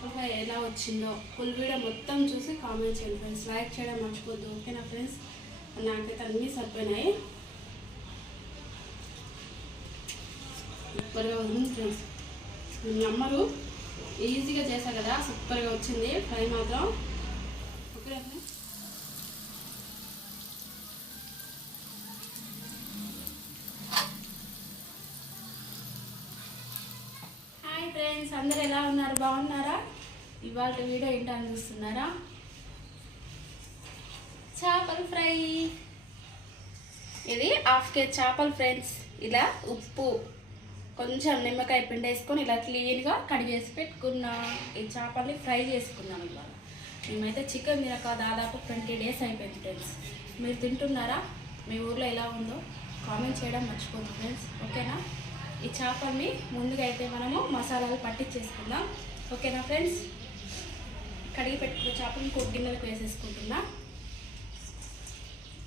చేపల ఎలా వచ్చిందో ఫుల్ వీడియో మొత్తం చూసి కామెంట్ చేయండి ఫ్రెండ్స్ లైక్ చేయడం మర్చిపోద్దు ఓకేనా ఫ్రెండ్స్ నాకైతే అన్నీ సరిపోయినాయి. సూపర్గా ఉంది ఫ్రెండ్స్ నమ్మరు ఈజీగా చేశా కదా సూపర్గా వచ్చింది. ఫ్రై మాత్రం. ఓకేనా ఫ్రెండ్స్ అందరు ఎలా ఉన్నారు? బాగున్నారా? ఇవాళ వీడియో ఏంటని చూస్తున్నారా? చేపల ఫ్రై. ఇది హాఫ్ కేజీ చేపలు ఫ్రెండ్స్. ఇలా ఉప్పు కొంచెం నిమ్మకాయ పిండి వేసుకొని ఇలా క్లీన్గా కడిగేసి పెట్టుకున్నా. ఈ చేపల్ని ఫ్రై చేసుకున్నాం ఇవాళ. మేమైతే చికెన్ తినక దాదాపు ట్వంటీ డేస్ అయిపోయింది ఫ్రెండ్స్. మీరు తింటున్నారా? మీ ఊర్లో ఎలా ఉందో కామెంట్ చేయడం మర్చిపోతుంది ఫ్రెండ్స్. ఓకేనా? ఈ చేపల్ని ముందుగా అయితే మనము మసాలాలు పట్టించేసుకుందాం. ఓకేనా ఫ్రెండ్స్? కడిగి పెట్టుకున్న చేపని కొద్ది గిన్నెలకు వేసేసుకుంటున్నా.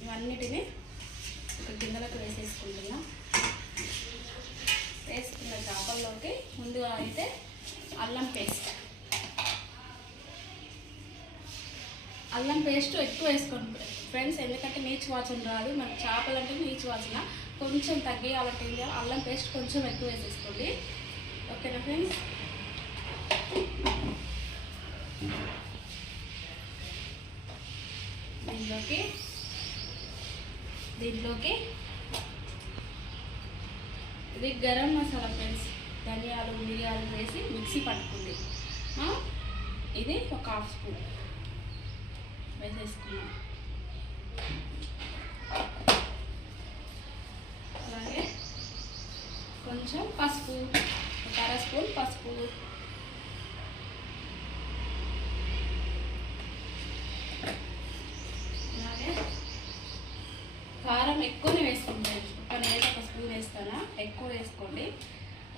ఇవన్నిటిని ఒక గిన్నెలకు వేసేసుకుంటున్నా. వేసుకున్న చేపల్లోకి ముందుగా అయితే అల్లం పేస్ట్. అల్లం పేస్ట్ ఎక్కువ వేసుకోండి ఫ్రెండ్స్ ఎందుకంటే నీచు వాసన రాదు. మన చేపలు అంటే నీచు వాసన. కొంచెం తగ్గియాలంటే ఏం చేయాలి అల్లం పేస్ట్ కొంచెం ఎక్కువ వేసేసుకోండి. ఓకేనా ఫ్రెండ్స్? దీంట్లోకి దీంట్లోకి ఇది గరం మసాలా ఫ్రెండ్స్. ధనియాలు మిరియాలు వేసి మిక్సీ పట్టుకుంది ఇది ఒక హాఫ్ స్పూన్. వేసేసుకున్నాం అలాగే కొంచెం పసుపు. ఒక అర స్పూన్ పసుపు. అలాగే కారం ఎక్కువనే వేసుకుంటాను ఒక నేను ఒక స్పూన్ వేస్తానా? ఎక్కువ వేసుకోండి.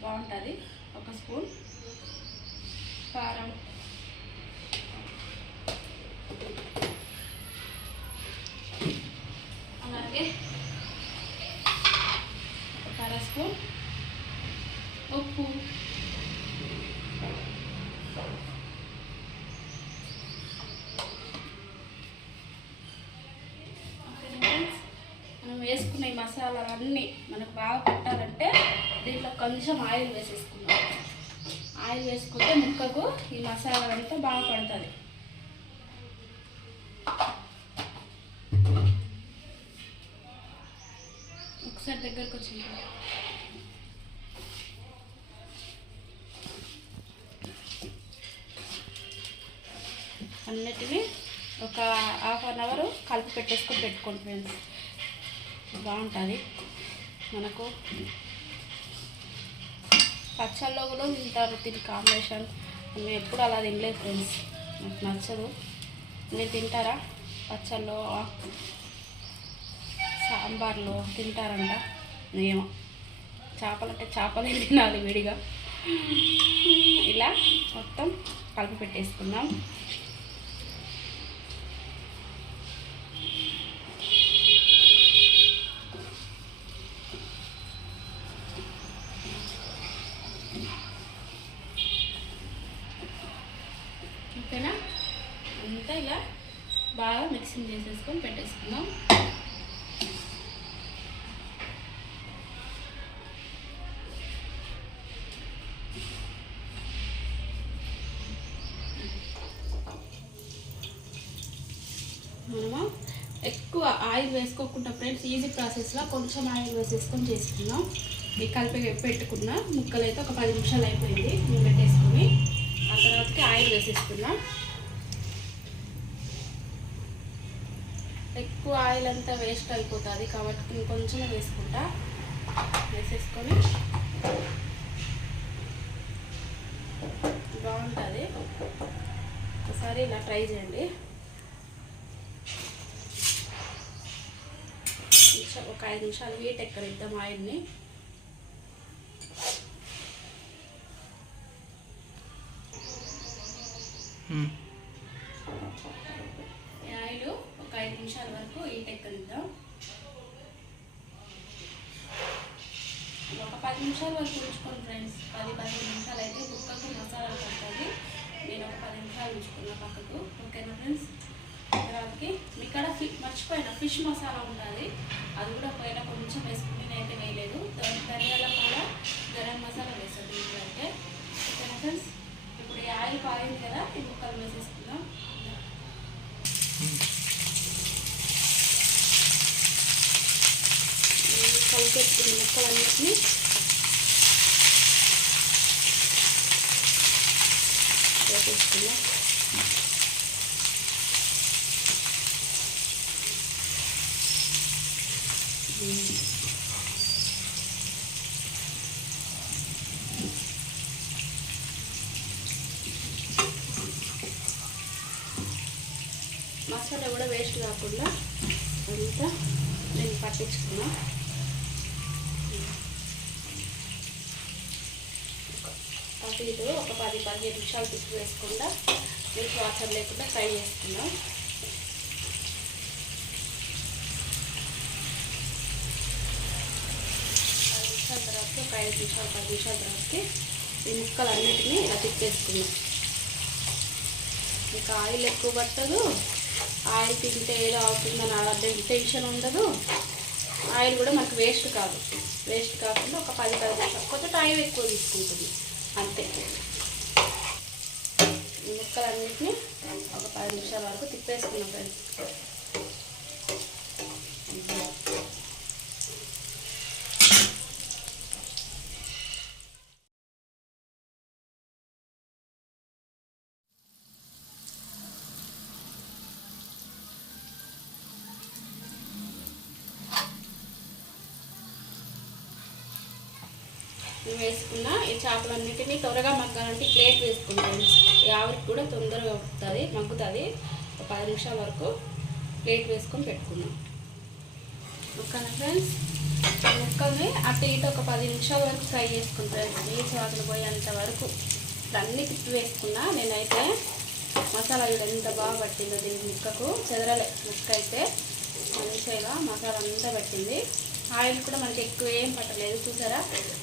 బాగుంటుంది. ఒక స్పూన్ కారం అలాగే ఒక అర స్పూన్ ఉప్పు మనం వేసుకున్న ఈ మసాలాలన్నీ మనకు బాగా పెట్టాలంటే దీంట్లో కొంచెం ఆయిల్ వేసేసుకుందాం. ఆయిల్ వేసుకుంటే ముక్కకు ఈ మసాలా అంతా బాగా పడుతుంది. ఒకసారి దగ్గరకు వచ్చింది. అన్నిటినీ ఒక హాఫ్ అన్ అవర్ కలిపి పెట్టేసుకొని పెట్టుకోండి ఫ్రెండ్స్. బాగుంటుంది. మనకు పచ్చళ్ళలో కూడా తింటారు దీని కాంబినేషన్ మేము ఎప్పుడు అలా తినలేదు ఫ్రెండ్స్. నాకు నచ్చదు. మీరు తింటారా? పచ్చళ్ళలో సాంబార్లో తింటారంట? ఏమో. చేపలు చేపలే తినాలి విడిగా. ఇలా మొత్తం కలిపి పెట్టేసుకుందాం ఓకేనా అంతా ఇలా బాగా మిక్సింగ్ చేసేసుకొని పెట్టేసుకుందాం. మనము ఎక్కువ ఆయిల్ వేసుకోకుండా ఫ్రెండ్స్ ఈజీ ప్రాసెస్లో కొంచెం ఆయిల్ వేసేసుకొని చేసుకున్నాం ఈ కలిపి పెట్టుకున్న ముక్కలు అయితే ఒక పది నిమిషాలు అయిపోయింది. మేము పెట్టేసుకొని ఆ తర్వాతకి ఆయిల్ వేసేసుకున్నాం ఎక్కువ ఆయిల్ అంతా వేస్ట్ అయిపోతుంది కాబట్టి ఇంకొంచెం వేసుకుంటా. వేసేసుకొని బాగుంటుంది. ఒకసారి ఇలా ట్రై చేయండి. నిమిషం- ఒక ఐదు నిమిషాలు హీట్ ఎక్కడిద్దాం ఆయిల్ని. Hmm. పది నిమిషాల వరకు ఉంచుకోండి ఫ్రెండ్స్. పది పదిహేను నిమిషాలు అయితే కుక్కకు మసాలా పడుతుంది. నేను ఒక పది నిమిషాలు ఉంచుకున్నా పక్కకు. ఓకేనా ఫ్రెండ్స్? తర్వాతకి మీ కాడ ఫి మర్చిపోయిన ఫిష్ మసాలా ఉంటుంది అది కూడా పోయిన కొంచెం వేసుకుని నేనైతే వేయలేదు దాని ధనియాల కూడా గరం మసాలా వేస్తాను దీంట్లో అయితే ఓకేనా ఫ్రెండ్స్ ఇప్పుడు ఈ ఆయిల్ పాయింది కదా ఈ ముక్కలు వేసేసుకుందాం ఈ కలిపెట్టుకున్న ముక్కలన్నిటిని వేసేసుకుందాం మసాలా కూడా వేస్ట్ కాకుండా అంతా నేను పట్టించుకున్నాను అటు ఒక పది పదిహేను నిమిషాలు తిప్పి వేసుకుండా మీకు వాటర్ లేకుండా ఫ్రై చేసుకుందాం. పది నిమిషాల తర్వాత ఒక ఐదు నిమిషాలు పది నిమిషాల తర్వాతకి ఈ ముక్కలు అన్నిటినీ ఇలా తిప్పేసుకుందాం ఇంకా ఆయిల్ ఎక్కువ పట్టదు. ఆయిల్ తింటే ఏదో అవుతుందని అలా టెన్షన్ ఉండదు. ఆయిల్ కూడా మనకు వేస్ట్ కాదు. వేస్ట్ కాకుండా ఒక పది పది నిమిషాలు. కొంచెం టైం ఎక్కువ తీసుకుంటుంది. అంతే. ముక్కలన్నింటినీ ఒక పది నిమిషాల వరకు తిప్పేసుకున్నాం ఫ్రెండ్స్. వేసుకున్న ఈ చేపలన్నింటినీ త్వరగా మగ్గాలంటే ప్లేట్ వేసుకుంటాం ఈ ఆవిరికి కూడా తొందరగా ఉడుకుతుంది మగ్గుతుంది. ఒక పది నిమిషాల వరకు ప్లేట్ వేసుకొని పెట్టుకున్నాం ఓకేనా ఫ్రెండ్స్ ముక్కల్ని అటు ఇటు ఒక పది నిమిషాల వరకు ఫ్రై చేసుకుంటాం నీచు వాసన పోయేంత వరకు ఇప్పుడు అన్నీ తిప్పి వేసుకున్నా నేనైతే మసాలా కూడా ఎంత బాగా పట్టిందో దీని ముక్కకు చెదరలే. ముక్క అయితే మంచిగా మసాలా అంతా పట్టింది. ఆయిల్ కూడా మనకి ఎక్కువ ఏం పట్టలేదు చూసారా?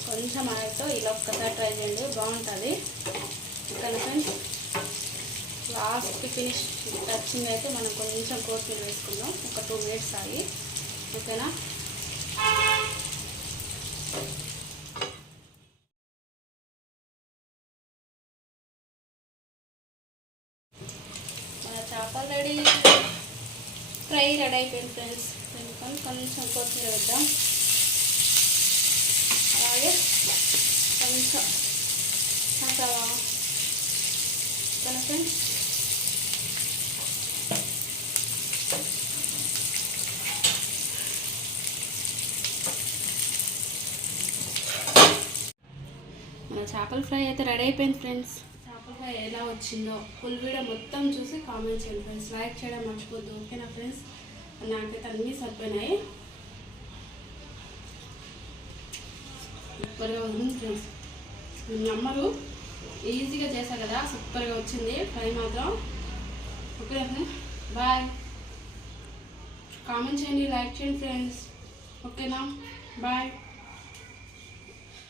కొంచెం ఆయిల్తో ఇలా ఒక్కసారి ట్రై చేయండి బాగుంటుంది. ఓకేనా ఫ్రెండ్స్ లాస్ట్కి ఫినిష్ వచ్చింది అయితే మనం కొంచెం కొత్తిమీర వేసుకుందాం. ఒక టూ మినిట్స్ ఆగి ఓకేనా? మన చేపలు రెడీ. ఫ్రై రెడీ అయిపోయింది ఫ్రెండ్స్. కొంచెం కొత్తిమీర వేద్దాం. అలాగే కొంచెం మసాలా ఓకేనా మన చేపల ఫ్రై అయితే రెడీ అయిపోయింది ఫ్రెండ్స్. చేపల ఫ్రై ఎలా వచ్చిందో ఫుల్ వీడియో మొత్తం చూసి కామెంట్ చేయండి ఫ్రెండ్స్. లైక్ చేయడం మర్చిపోద్దు ఓకేనా ఫ్రెండ్స్? నాకైతే అన్నీ సరిపోయినాయి సూపర్గా ఉంది ఫ్రెండ్స్. నమ్మరు ఈజీగా చేశా కదా సూపర్గా వచ్చింది ఫ్రై మాత్రం. Okay bye. కామెంట్ చేయండి లైక్ చేయండి ఫ్రెండ్స్. ఓకేనా? బాయ్.